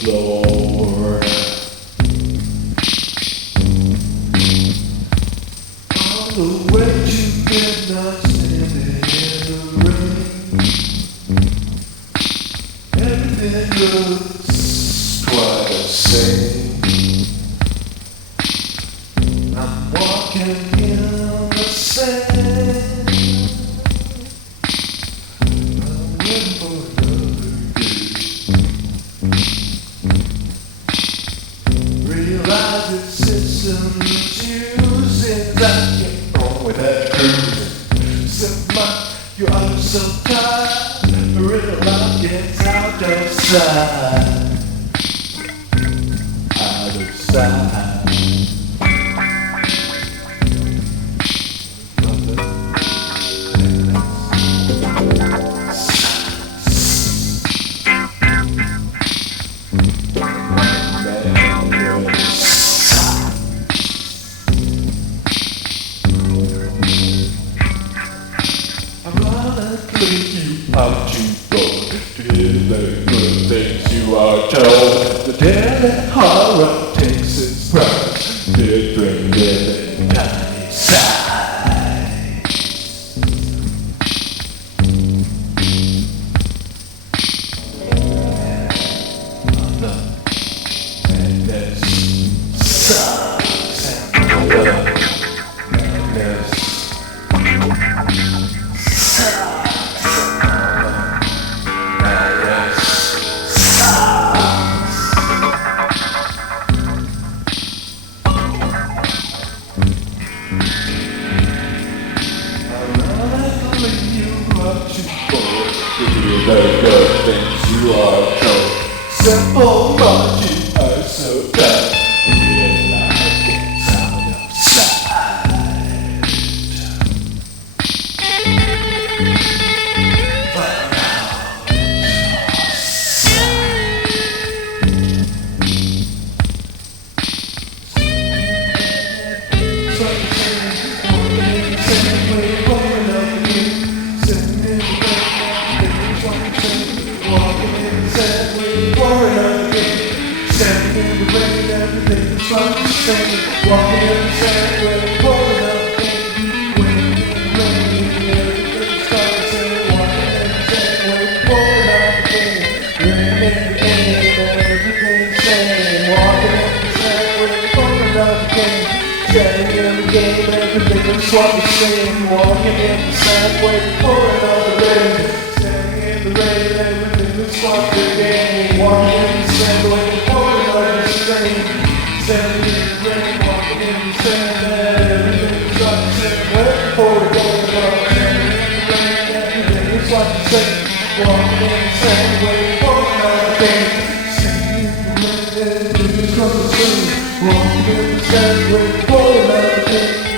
Floor. On the way you cannot stand in the rain. Everything looks quite the same. I'm walking in the sand. I'm waiting for another day. Realize it's systems using that you're wrong with that cruising. You are so tired, realize gets out of sight. Out of sight. Out you go to hear the good things you are told. The daily horror takes its price, different living tiny size. And this sucks. And this the good things you are told. Simple but you are so tough. Realize it's out of sight. But now it's standing in the rain, everything is fun to say. Walking in the sand, we're pouring up rain. Waiting in the rain, everything's fun to say. Walking in the sand, we're pouring up rain. Rain in the rain, everything's saying. Walking in the sand, we're pouring up rain. Standing in the game, everything is what we're saying. Walking in the sand, we're pouring up rain. Standing in the rain, everything is what we're saying. Walking in the sand, we're standing in the rain, walking in the sand, everything's what you say. Waiting for the golden love. Standing in the rain, everything's what you say. Walking in the sand, waiting for another day. Standing in the rain, everything's what you say. Walking in the sand, waiting for another day.